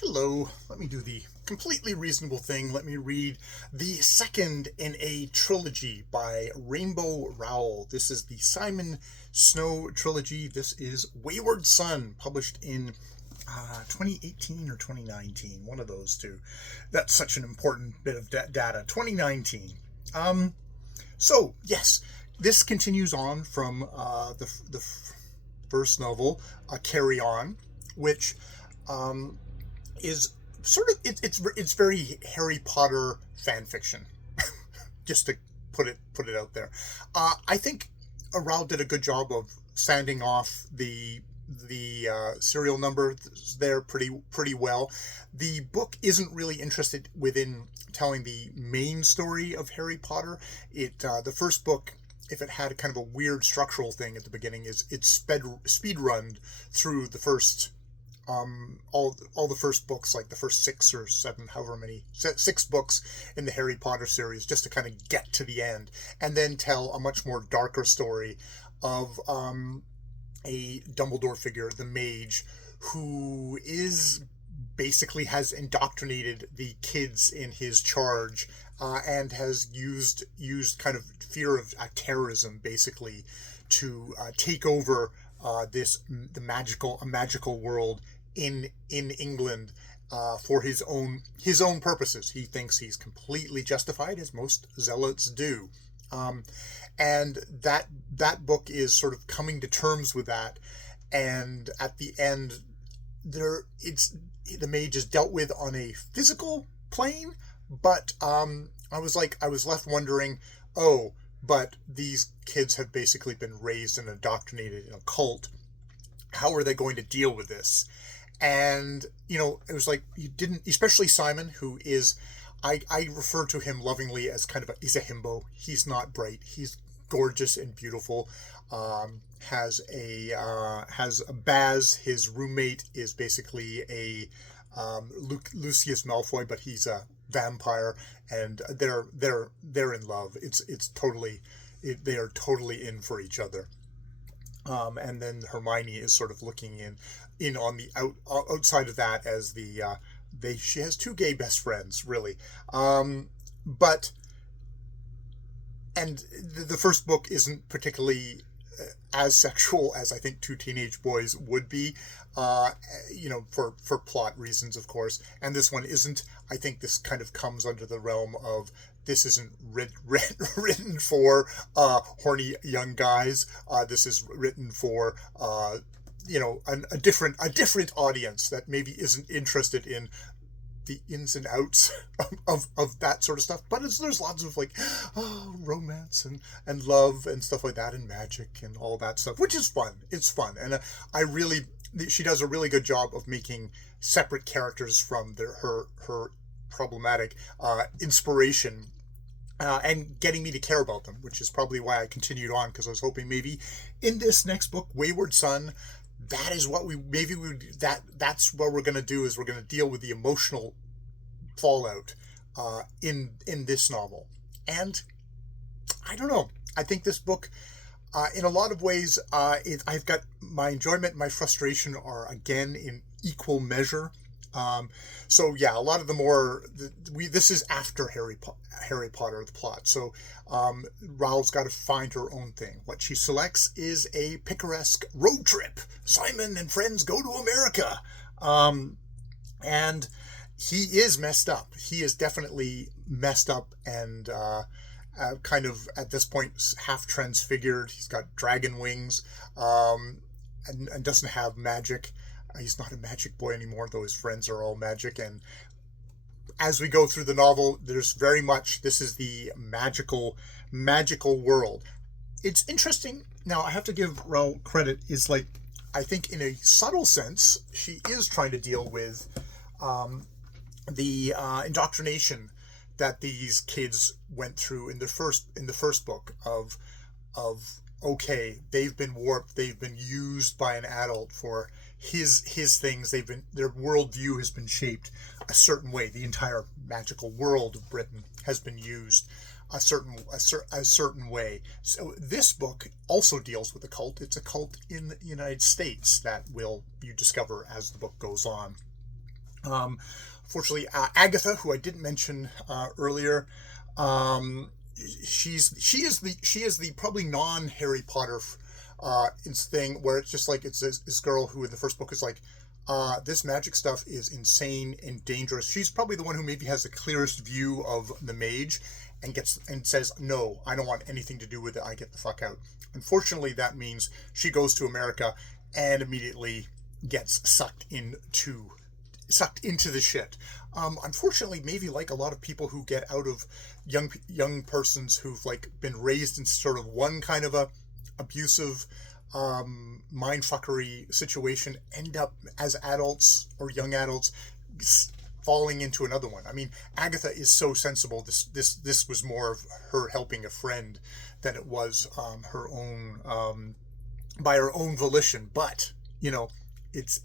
Hello, let me do the completely reasonable thing. Let me read the second in a trilogy by Rainbow Rowell. This is the Smn Snw trilogy. This is Wywrd Sn, published in 2018 or 2019, one of those two. That's such an important bit of data. 2019. So, yes, this continues on from the first novel, Carry On, which is sort of it's very Harry Potter fan fiction, just to put it out there. I think Rowell did a good job of sanding off the serial number there pretty well. The book isn't really interested within telling the main story of Harry Potter. The first book, if it had kind of a weird structural thing at the beginning, is it's speed runned through the first all the first books, like the first 6 or 7, however many, 6 books in the Harry Potter series, just to kind of get to the end, and then tell a much more darker story of a Dumbledore figure, the Mage, who is basically has indoctrinated the kids in his charge, and has used kind of fear of terrorism basically to take over a magical world in England, for his own purposes. He thinks he's completely justified, as most zealots do, and that book is sort of coming to terms with that. And at the end, the Mage is dealt with on a physical plane, but I was left wondering, oh, but these kids have basically been raised and indoctrinated in a cult. How are they going to deal with this? And, it was like, you didn't, especially Simon, who is, I refer to him lovingly as he's a himbo. He's not bright. He's gorgeous and beautiful. Has a Baz. His roommate is basically a Lucius Malfoy, but he's a vampire, and they're in love. They are totally in for each other. And then Hermione is sort of looking in on the outside of that, as she has 2 gay best friends, really. But and the first book isn't particularly as sexual as I think 2 teenage boys would be, for plot reasons, of course. And this one isn't. I think this kind of comes under the realm of, this isn't written for horny young guys. This is written for a different audience that maybe isn't interested in the ins and outs of that sort of stuff. But there's lots of romance and love and stuff like that, and magic and all that stuff, which is fun. It's fun, and she does a really good job of making separate characters from her problematic inspiration, and getting me to care about them, which is probably why I continued on, because I was hoping maybe in this next book, Wywrd Sn, that is what that's what we're going to do, is we're going to deal with the emotional fallout in this novel. And I don't know, I think this book, in a lot of ways, I've got my enjoyment and my frustration are again in equal measure. So yeah, a lot of this is after Harry Potter, the plot. So Rowell's got to find her own thing. What she selects is a picaresque road trip. Simon and friends go to America. And he is messed up. He is definitely messed up, and kind of at this point half transfigured. He's got dragon wings, and doesn't have magic. He's not a magic boy anymore, though his friends are all magic. And as we go through the novel, there's very much, this is the magical world. It's interesting. Now, I have to give Rowell credit, is I think in a subtle sense, she is trying to deal with the indoctrination that these kids went through in the first book of okay, they've been warped, they've been used by an adult for his things. Their worldview has been shaped a certain way. The entire magical world of Britain has been used a certain way. So this book also deals with a cult. It's a cult in the United States that you discover as the book goes on. Unfortunately, Agatha, who I didn't mention earlier, um, she is the probably non Harry Potter thing, where it's just like it's this girl who in the first book is like, this magic stuff is insane and dangerous. She's probably the one who maybe has the clearest view of the mage, and says, no, I don't want anything to do with it. I get the fuck out. Unfortunately, that means she goes to America and immediately gets sucked into the shit. Unfortunately, maybe like a lot of people who get out of young persons who've like been raised in sort of one kind of a abusive mindfuckery situation, end up as adults or young adults falling into another one. I mean, Agatha is so sensible. This was more of her helping a friend than it was her own by her own volition. But you know, it's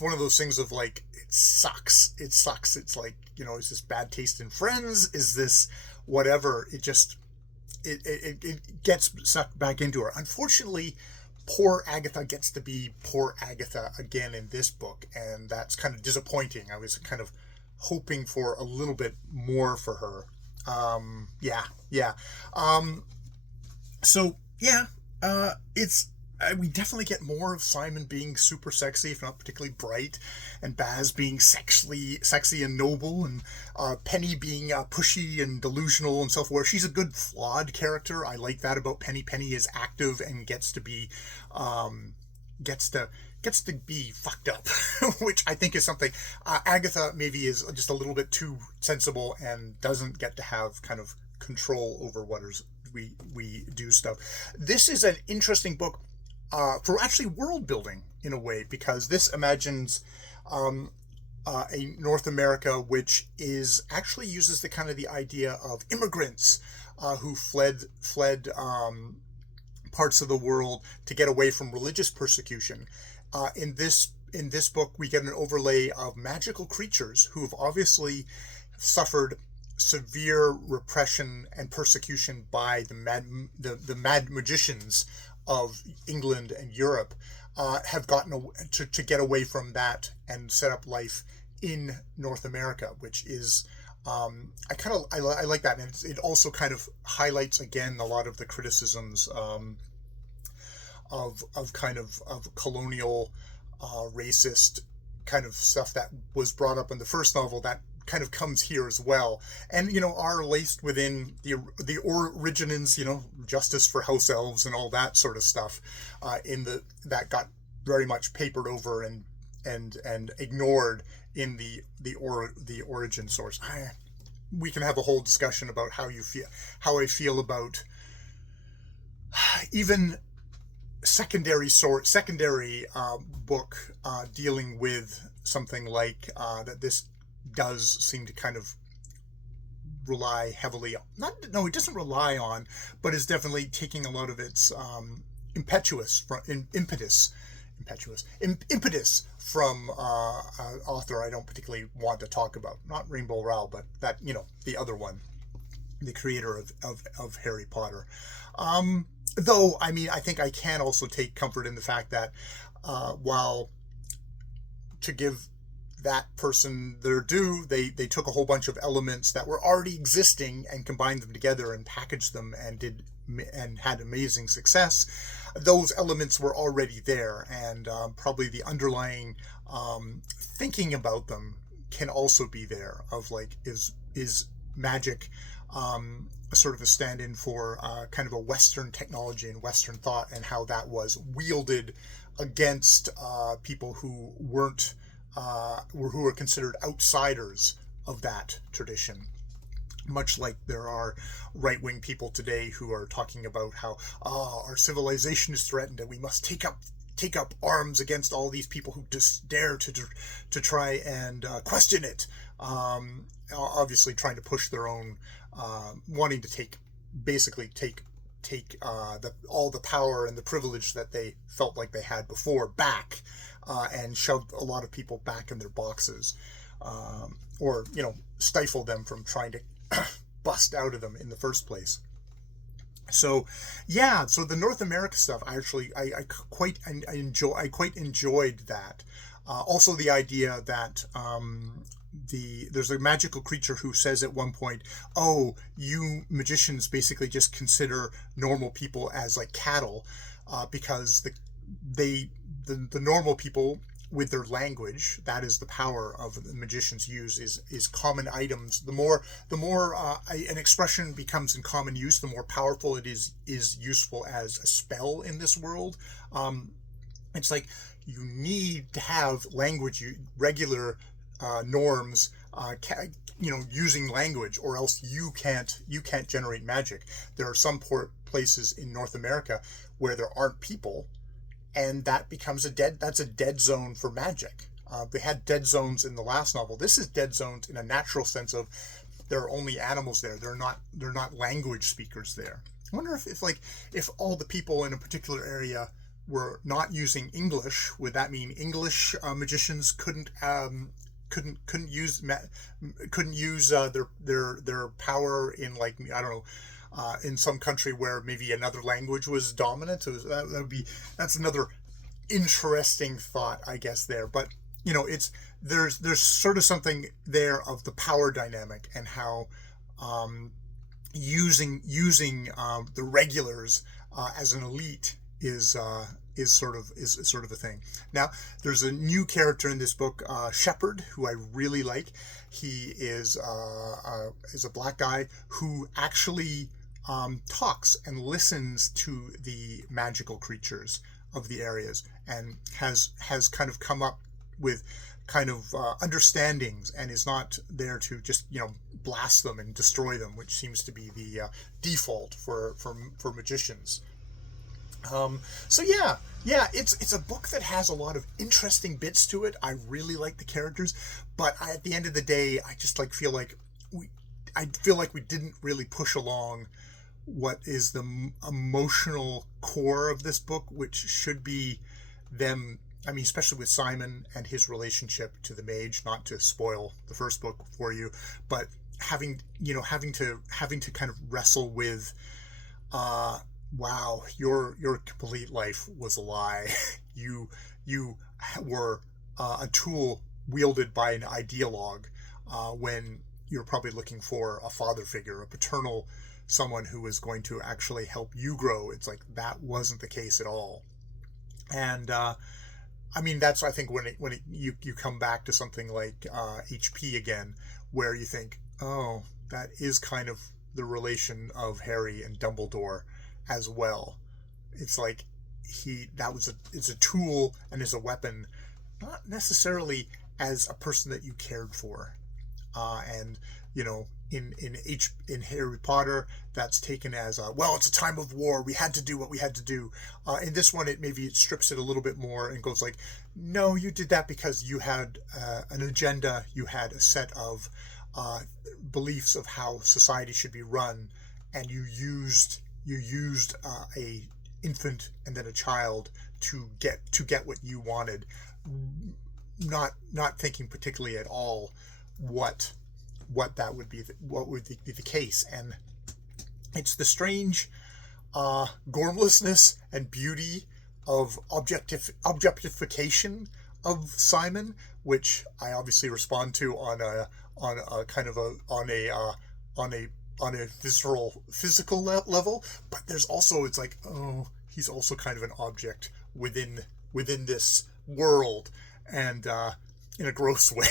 one of those things of like, it sucks. It's like, you know, is this bad taste in friends? Is this whatever? It gets sucked back into her. Unfortunately, poor Agatha gets to be poor Agatha again in this book, and that's kind of disappointing. I was kind of hoping for a little bit more for her. Yeah. So yeah, we definitely get more of Simon being super sexy, if not particularly bright, and Baz being sexy and noble, and Penny being pushy and delusional and self-aware. She's a good flawed character. I like that about Penny. Penny is active and gets to be fucked up, which I think is something Agatha maybe is just a little bit too sensible and doesn't get to have kind of control over what we do stuff. This is an interesting book for actually world building in a way, because this imagines a North America which is actually uses the idea of immigrants who fled parts of the world to get away from religious persecution. In this book, we get an overlay of magical creatures who have obviously suffered severe repression and persecution by the mad magicians of England and Europe, have gotten to get away from that and set up life in North America, which is I like that, and it also kind of highlights again a lot of the criticisms of colonial racist kind of stuff that was brought up in the first novel that kind of comes here as well, and are laced within the origins, justice for house elves and all that sort of stuff, that got very much papered over and ignored in the origin source. We can have a whole discussion about how I feel about even secondary book dealing with something like that. This does seem to kind of rely heavily on, it doesn't rely on, but is definitely taking a lot of its impetus from an author I don't particularly want to talk about, not Rainbow Rowell, but that, the other one, the creator of Harry Potter. Though, I mean, I think I can also take comfort in the fact that while to give that person their due, they took a whole bunch of elements that were already existing and combined them together and packaged them and had amazing success. Those elements were already there, and probably the underlying thinking about them can also be there, of like, is magic a sort of a stand-in for kind of a Western technology and Western thought, and how that was wielded against people who who are considered outsiders of that tradition. Much like there are right-wing people today who are talking about how our civilization is threatened and we must take up arms against all these people who just dare to try and question it. Obviously trying to push their own, wanting to take all the power and the privilege that they felt like they had before back, and shove a lot of people back in their boxes, or stifle them from trying to bust out of them in the first place. So the North America stuff, I quite enjoyed that. Also, the idea that there's a magical creature who says at one point, "Oh, you magicians basically just consider normal people as like cattle, because the normal people with their language, that is the power of the magicians use, is common items. The more an expression becomes in common use, the more powerful it is useful as a spell in this world. It's like you need to have language, regular norms, using language, or else you can't generate magic. There are some places in North America where there aren't people, and that becomes that's a dead zone for magic. They had dead zones in the last novel. This is dead zones in a natural sense of there are only animals there. They're not language speakers there. I wonder if all the people in a particular area were not using English, would that mean English magicians couldn't use their power in, like, I don't know, in some country where maybe another language was dominant? So that's another interesting thought, I guess, there. But there's sort of something there of the power dynamic, and how using the regulars as an elite is sort of a thing. Now, there's a new character in this book, Shepherd, who I really like. He is a black guy who actually talks and listens to the magical creatures of the areas, and has kind of come up with kind of understandings, and is not there to just blast them and destroy them, which seems to be the default for magicians. So yeah, it's a book that has a lot of interesting bits to it. I really like the characters, but at the end of the day, I just feel like we didn't really push along what is the emotional core of this book, which should be them. I mean, especially with Simon and his relationship to the mage. Not to spoil the first book for you, but having to kind of wrestle with, wow, your complete life was a lie. You were a tool wielded by an ideologue, when you're probably looking for a father figure, a paternal someone who was going to actually help you grow. It's like that wasn't the case at all. And I mean, that's, I think, when you come back to something like HP again, where you think, oh, that is kind of the relation of Harry and Dumbledore as well. It's like it's a tool and is a weapon, not necessarily as a person that you cared for. And in Harry Potter, that's taken as well, it's a time of war, we had to do what we had to do. In this one, it strips it a little bit more and goes like, no, you did that because you had an agenda, you had a set of beliefs of how society should be run, and you used a infant and then a child to get what you wanted, not thinking particularly at all what that would be, what would be the case. And it's the strange gormlessness and beauty of objectification of Simon, which I obviously respond to on a visceral, physical level. But there's also, it's like, oh, he's also kind of an object within this world, and in a gross way.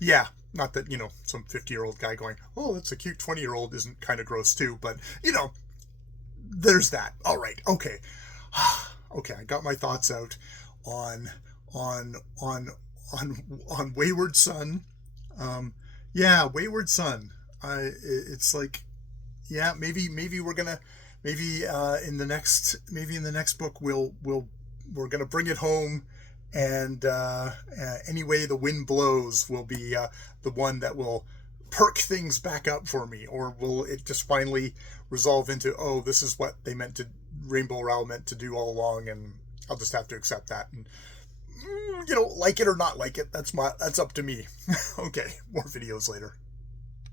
Yeah, not that, some 50-year-old guy going, oh, that's a cute 20-year-old isn't kind of gross too, but, there's that. All right, okay. Okay, I got my thoughts out on Wywrd Sn. Yeah, Wywrd Sn. It's like, yeah, maybe we're gonna, in the next book we're gonna bring it home, and any way the wind blows will be the one that will perk things back up for me, or will it just finally resolve into, oh, this is what Rainbow Rowell meant to do all along, and I'll just have to accept that, and like it or not like it, that's up to me. Okay, more videos later.